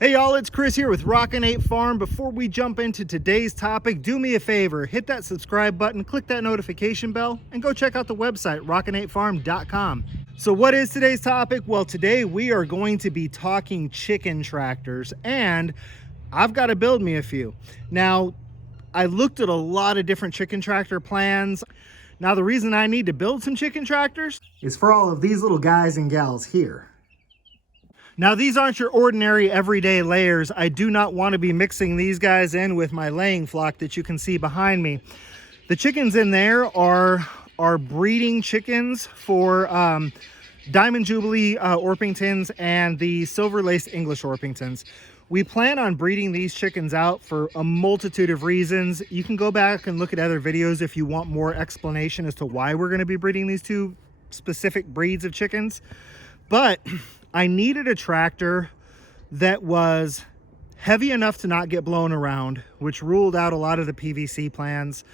Hey y'all, it's Chris here with Rockin Farm. Before we jump into today's topic, do me a favor, hit that subscribe button, click that notification bell, and go check out the website, rockin8farm.com. So what is today's topic? Well, today we are going to be talking chicken tractors, and I've got to build me a few. Now, I looked at a lot of different chicken tractor plans. Now, the reason I need to build some chicken tractors is for all of these little guys and gals here. Now, these aren't your ordinary everyday layers. I do not want to be mixing these guys in with my laying flock that you can see behind me. The chickens in there are breeding chickens for Diamond Jubilee Orpingtons and the Silver Lace English Orpingtons. We plan on breeding these chickens out for a multitude of reasons. You can go back and look at other videos if you want more explanation as to why we're going to be breeding these two specific breeds of chickens. But I needed a tractor that was heavy enough to not get blown around, which ruled out a lot of the PVC plans.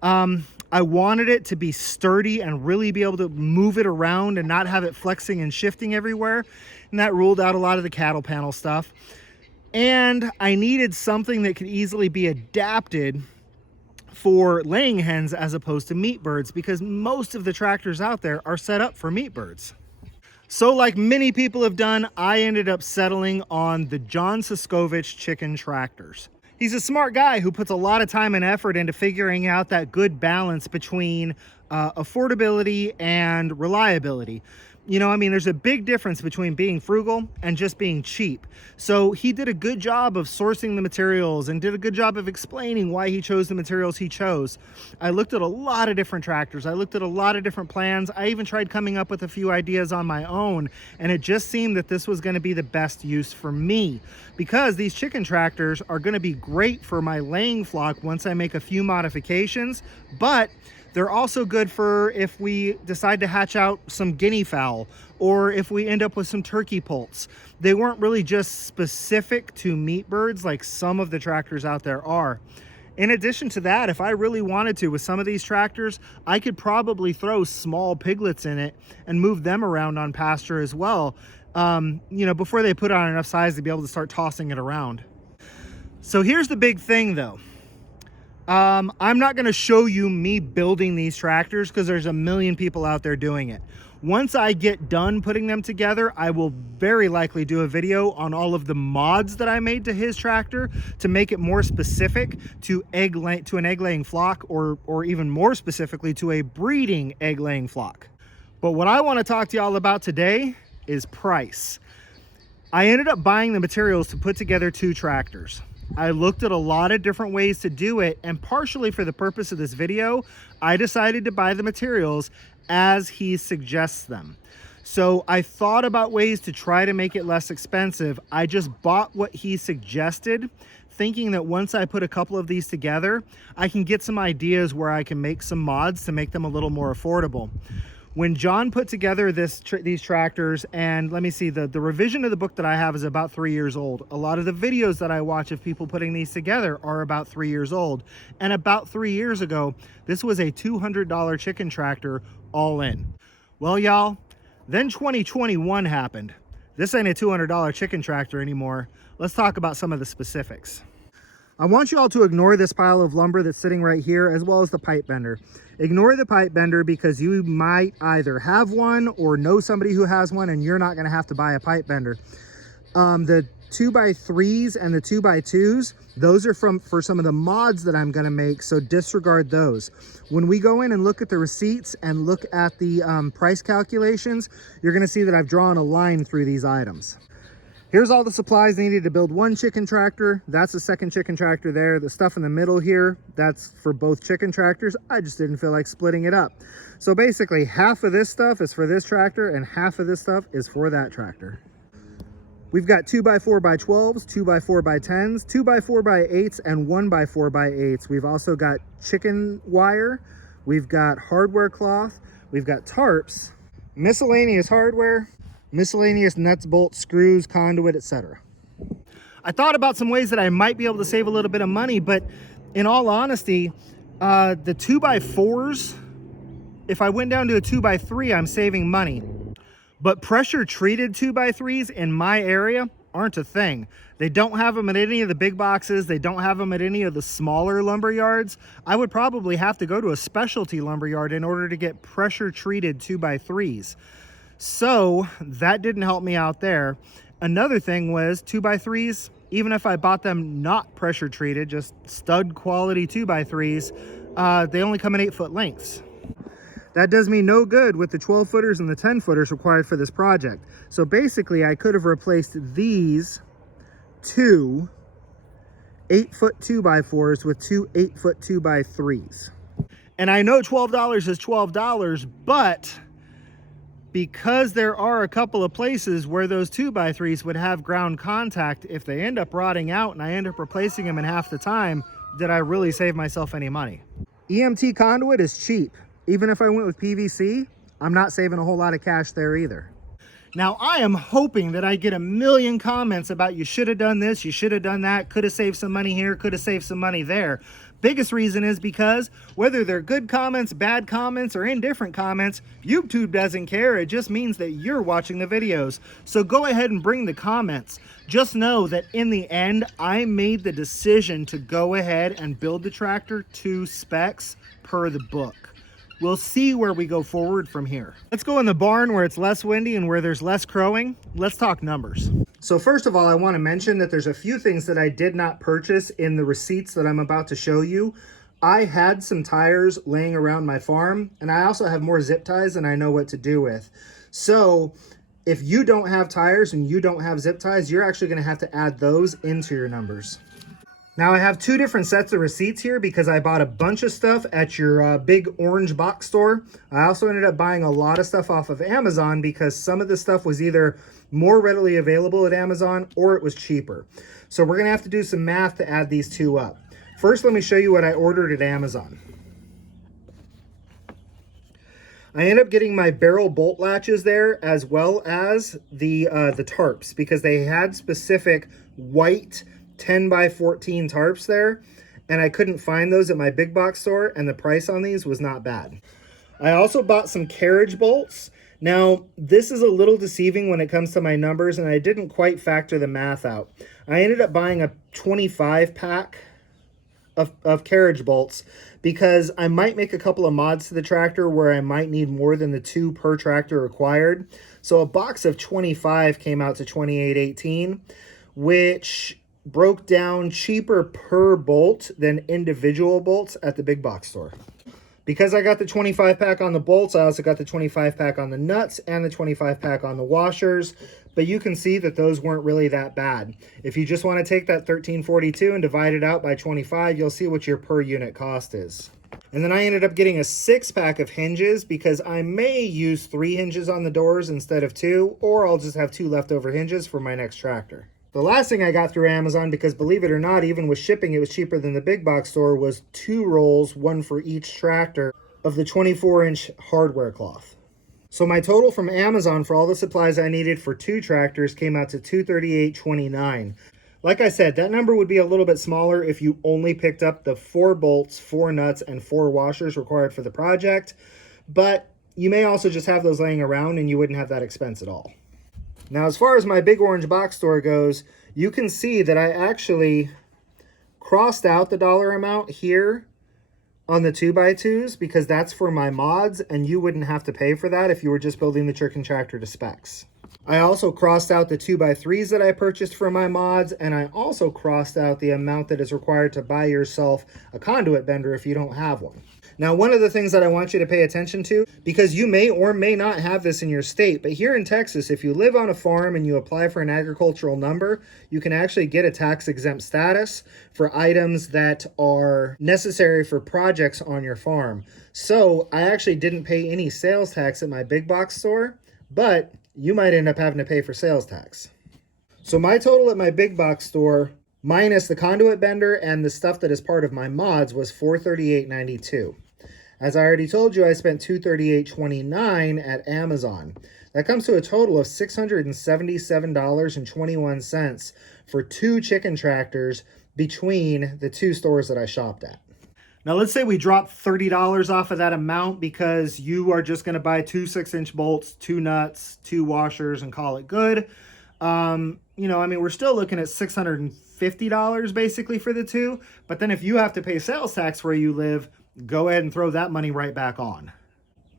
I wanted it to be sturdy and really be able to move it around and not have it flexing and shifting everywhere. And that ruled out a lot of the cattle panel stuff. And I needed something that could easily be adapted for laying hens as opposed to meat birds, because most of the tractors out there are set up for meat birds. So like many people have done, I ended up settling on the John Suscovich chicken tractors. He's a smart guy who puts a lot of time and effort into figuring out that good balance between affordability and reliability. You know, I mean, there's a big difference between being frugal and just being cheap. So he did a good job of sourcing the materials and did a good job of explaining why he chose the materials he chose. I looked at a lot of different tractors. I looked at a lot of different plans. I even tried coming up with a few ideas on my own, and it just seemed that this was going to be the best use for me, because these chicken tractors are going to be great for my laying flock once I make a few modifications, but they're also good for if we decide to hatch out some guinea fowl or if we end up with some turkey poults. They weren't really just specific to meat birds like some of the tractors out there are. In addition to that, if I really wanted to with some of these tractors, I could probably throw small piglets in it and move them around on pasture as well, you know, before they put on enough size to be able to start tossing it around. So here's the big thing though. I'm not going to show you me building these tractors because there's a million people out there doing it. Once I get done putting them together, I will very likely do a video on all of the mods that I made to his tractor to make it more specific to an egg-laying flock, or even more specifically to a breeding egg-laying flock. But what I want to talk to y'all about today is price. I ended up buying the materials to put together two tractors. I looked at a lot of different ways to do it, and partially for the purpose of this video, I decided to buy the materials as he suggests them. So I thought about ways to try to make it less expensive. I just bought what he suggested, thinking that once I put a couple of these together, I can get some ideas where I can make some mods to make them a little more affordable. When John put together these tractors, and let me see, the revision of the book that I have is about 3 years old. A lot of the videos that I watch of people putting these together are about 3 years old. And about 3 years ago, this was a $200 chicken tractor all in. Well, y'all, then 2021 happened. This ain't a $200 chicken tractor anymore. Let's talk about some of the specifics. I want you all to ignore this pile of lumber that's sitting right here, as well as the pipe bender. Ignore the pipe bender because you might either have one or know somebody who has one, and you're not going to have to buy a pipe bender. The 2x3s and the 2x2s, those are for some of the mods that I'm going to make, so disregard those. When we go in and look at the receipts and look at the price calculations, you're going to see that I've drawn a line through these items. Here's all the supplies needed to build one chicken tractor. That's the second chicken tractor there. The stuff in the middle here, that's for both chicken tractors. I just didn't feel like splitting it up. So basically, half of this stuff is for this tractor and half of this stuff is for that tractor. We've got 2x4x12s, 2x4x10s, 2x4x8s, and 1x4x8s. We've also got chicken wire. We've got hardware cloth. We've got tarps, miscellaneous hardware, miscellaneous nuts, bolts, screws, conduit, etc. I thought about some ways that I might be able to save a little bit of money, but in all honesty, the 2x4s, if I went down to a 2x3, I'm saving money. But pressure treated 2x3s in my area aren't a thing. They don't have them at any of the big boxes. They don't have them at any of the smaller lumber yards. I would probably have to go to a specialty lumber yard in order to get pressure treated 2x3s. So that didn't help me out there. Another thing was 2x3s, even if I bought them not pressure treated, just stud quality 2x3s, they only come in 8-foot lengths. That does me no good with the 12 footers and the 10 footers required for this project. So basically I could have replaced these two 8-foot 2x4s with two 8-foot 2x3s. And I know $12 is $12, but because there are a couple of places where those 2x3s would have ground contact, if they end up rotting out and I end up replacing them in half the time, did I really save myself any money? EMT conduit is cheap. Even if I went with PVC, I'm not saving a whole lot of cash there either. Now, I am hoping that I get a million comments about you should have done this, you should have done that, could have saved some money here, could have saved some money there. Biggest reason is because whether they're good comments, bad comments, or indifferent comments, YouTube doesn't care. It just means that you're watching the videos. So go ahead and bring the comments. Just know that in the end, I made the decision to go ahead and build the tractor to specs per the book. We'll see where we go forward from here. Let's go in the barn where it's less windy and where there's less crowing. Let's talk numbers. So first of all, I want to mention that there's a few things that I did not purchase in the receipts that I'm about to show you. I had some tires laying around my farm, and I also have more zip ties than I know what to do with. So if you don't have tires and you don't have zip ties, you're actually going to have to add those into your numbers. Now I have two different sets of receipts here because I bought a bunch of stuff at your big orange box store. I also ended up buying a lot of stuff off of Amazon because some of the stuff was either more readily available at Amazon or it was cheaper. So we're gonna have to do some math to add these two up. First, let me show you what I ordered at Amazon. I ended up getting my barrel bolt latches there as well as the tarps because they had specific white 10x14 tarps there, and I couldn't find those at my big box store, and the price on these was not bad. I also bought some carriage bolts. Now, this is a little deceiving when it comes to my numbers, and I didn't quite factor the math out. I ended up buying a 25 pack of carriage bolts because I might make a couple of mods to the tractor where I might need more than the 2 per tractor required. So a box of 25 came out to $28.18, which broke down cheaper per bolt than individual bolts at the big box store. Because I got the 25 pack on the bolts, I also got the 25 pack on the nuts and the 25 pack on the washers, but you can see that those weren't really that bad. If you just want to take that $13.42 and divide it out by 25, you'll see what your per unit cost is. And then I ended up getting a 6-pack of hinges because I may use 3 hinges on the doors instead of 2, or I'll just have 2 leftover hinges for my next tractor. The last thing I got through Amazon, because believe it or not, even with shipping, it was cheaper than the big box store, was 2 rolls, 1 for each tractor, of the 24-inch hardware cloth. So my total from Amazon for all the supplies I needed for 2 tractors came out to $238.29. Like I said, that number would be a little bit smaller if you only picked up the 4 bolts, 4 nuts, and 4 washers required for the project, but you may also just have those laying around and you wouldn't have that expense at all. Now, as far as my big orange box store goes, you can see that I actually crossed out the dollar amount here on the 2x2s because that's for my mods, and you wouldn't have to pay for that if you were just building the chicken tractor to specs. I also crossed out the 2x3s that I purchased for my mods, and I also crossed out the amount that is required to buy yourself a conduit bender if you don't have one. Now, one of the things that I want you to pay attention to, because you may or may not have this in your state, but here in Texas, if you live on a farm and you apply for an agricultural number, you can actually get a tax-exempt status for items that are necessary for projects on your farm. So I actually didn't pay any sales tax at my big box store, but you might end up having to pay for sales tax. So my total at my big box store, minus the conduit bender and the stuff that is part of my mods, was $438.92. As I already told you, I spent $238.29 at Amazon. That comes to a total of $677.21 for 2 chicken tractors between the 2 stores that I shopped at. Now, let's say we drop $30 off of that amount because you are just going to buy 2 6-inch bolts, 2 nuts, 2 washers, and call it good. I mean, we're still looking at $650 basically for the two. But then if you have to pay sales tax where you live, go ahead and throw that money right back on.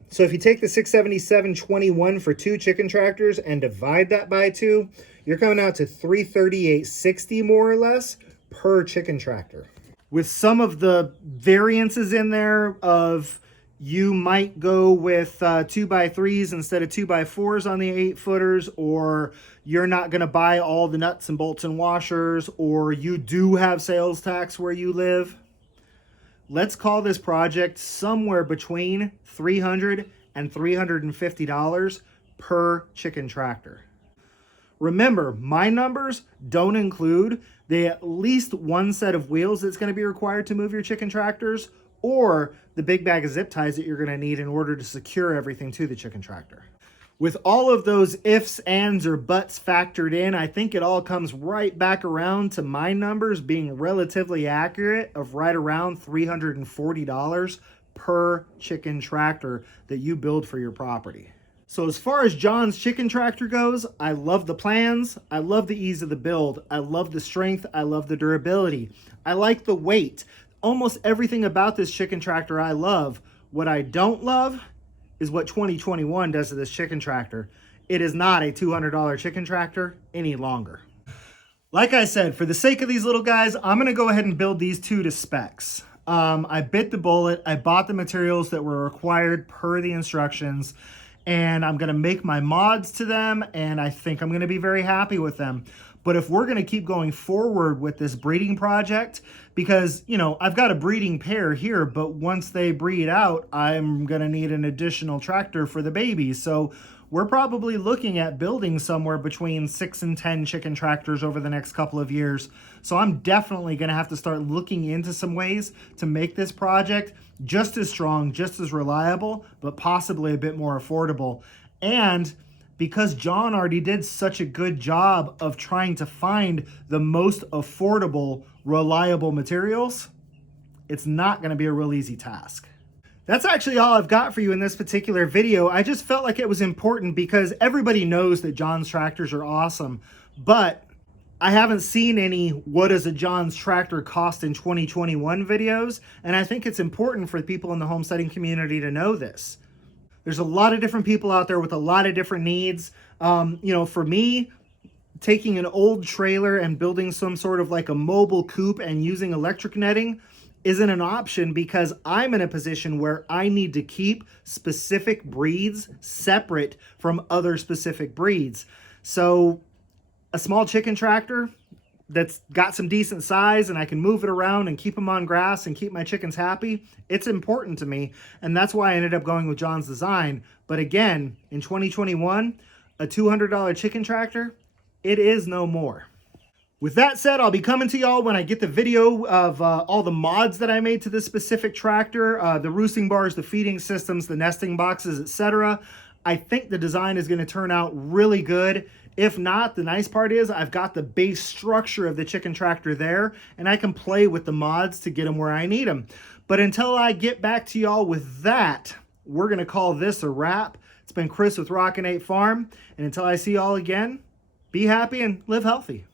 So if you take the 677.21 for two chicken tractors and divide that by two, you're coming out to 338.60 more or less per chicken tractor. With some of the variances in there of you might go with 2x3s instead of 2x4s on the 8-footers, or you're not going to buy all the nuts and bolts and washers, or you do have sales tax where you live. Let's call this project somewhere between $300 and $350 per chicken tractor. Remember, my numbers don't include the at least one set of wheels that's going to be required to move your chicken tractors, or the big bag of zip ties that you're going to need in order to secure everything to the chicken tractor. With all of those ifs, ands, or buts factored in, I think it all comes right back around to my numbers being relatively accurate of right around $340 per chicken tractor that you build for your property. So as far as John's chicken tractor goes, I love the plans. I love the ease of the build. I love the strength. I love the durability. I like the weight. Almost everything about this chicken tractor I love. What I don't love is what 2021 does to this chicken tractor. It is not a $200 chicken tractor any longer. Like I said, for the sake of these little guys, I'm gonna go ahead and build these two to specs. I bit the bullet. I bought the materials that were required per the instructions, and I'm gonna make my mods to them, and I think I'm gonna be very happy with them. But if we're gonna keep going forward with this breeding project, because, I've got a breeding pair here, but once they breed out, I'm gonna need an additional tractor for the babies. So we're probably looking at building somewhere between 6 and 10 chicken tractors over the next couple of years. So I'm definitely gonna have to start looking into some ways to make this project just as strong, just as reliable, but possibly a bit more affordable. And because John already did such a good job of trying to find the most affordable, reliable materials, it's not going to be a real easy task. That's actually all I've got for you in this particular video. I just felt like it was important because everybody knows that John's tractors are awesome, but I haven't seen any what does a John's tractor cost in 2021 videos, and I think it's important for people in the homesteading community to know this. There's a lot of different people out there with a lot of different needs. For me, taking an old trailer and building some sort of like a mobile coop and using electric netting isn't an option because I'm in a position where I need to keep specific breeds separate from other specific breeds. So a small chicken tractor that's got some decent size and I can move it around and keep them on grass and keep my chickens happy, it's important to me. And that's why I ended up going with John's design. But again, in 2021, a $200 chicken tractor, it is no more. With that said, I'll be coming to y'all when I get the video of all the mods that I made to this specific tractor, the roosting bars, the feeding systems, the nesting boxes, etc. I think the design is going to turn out really good. If not, the nice part is I've got the base structure of the chicken tractor there, and I can play with the mods to get them where I need them. But until I get back to y'all with that, we're going to call this a wrap. It's been Chris with Rockin 8 Farm, and until I see y'all again, be happy and live healthy.